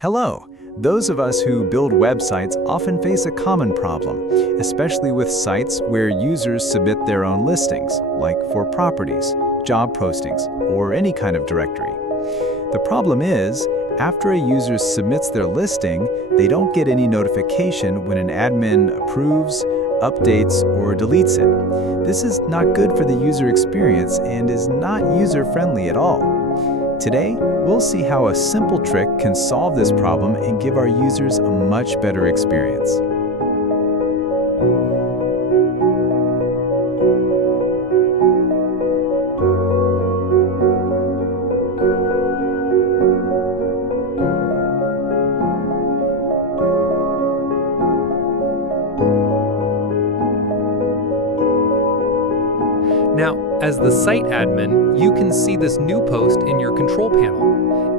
Hello! Those of us who build websites often face a common problem, especially with sites where users submit their own listings, like for properties, job postings, or any kind of directory. The problem is, after a user submits their listing, they don't get any notification when an admin approves, updates, or deletes it. This is not good for the user experience and is not user-friendly at all. Today, we'll see how a simple trick can solve this problem and give our users a much better experience. Now, as the site admin, you can see this new post in your control panel.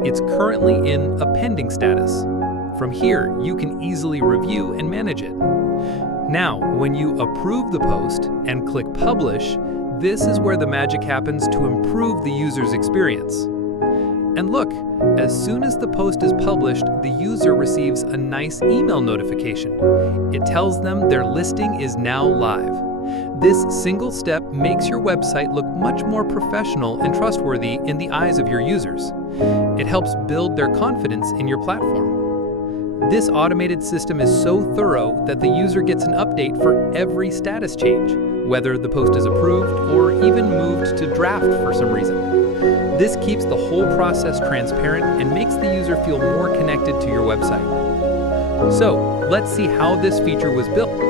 It's currently in a pending status. From here, you can easily review and manage it. Now, when you approve the post and click Publish, this is where the magic happens to improve the user's experience. And look, as soon as the post is published, the user receives a nice email notification. It tells them their listing is now live. This single step makes your website look much more professional and trustworthy in the eyes of your users. It helps build their confidence in your platform. This automated system is so thorough that the user gets an update for every status change, whether the post is approved or even moved to draft for some reason. This keeps the whole process transparent and makes the user feel more connected to your website. So, let's see how this feature was built.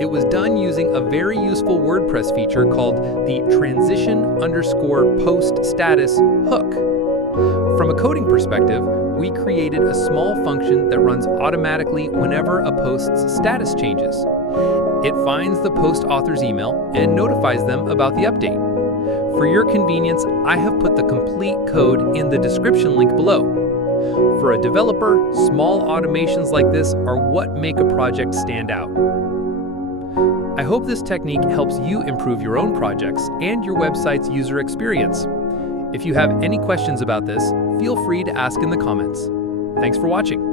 It was done using a very useful WordPress feature called the transition_post status hook. From a coding perspective, we created a small function that runs automatically whenever a post's status changes. It finds the post author's email and notifies them about the update. For your convenience, I have put the complete code in the description link below. For a developer, small automations like this are what make a project stand out. I hope this technique helps you improve your own projects and your website's user experience. If you have any questions about this, feel free to ask in the comments. Thanks for watching.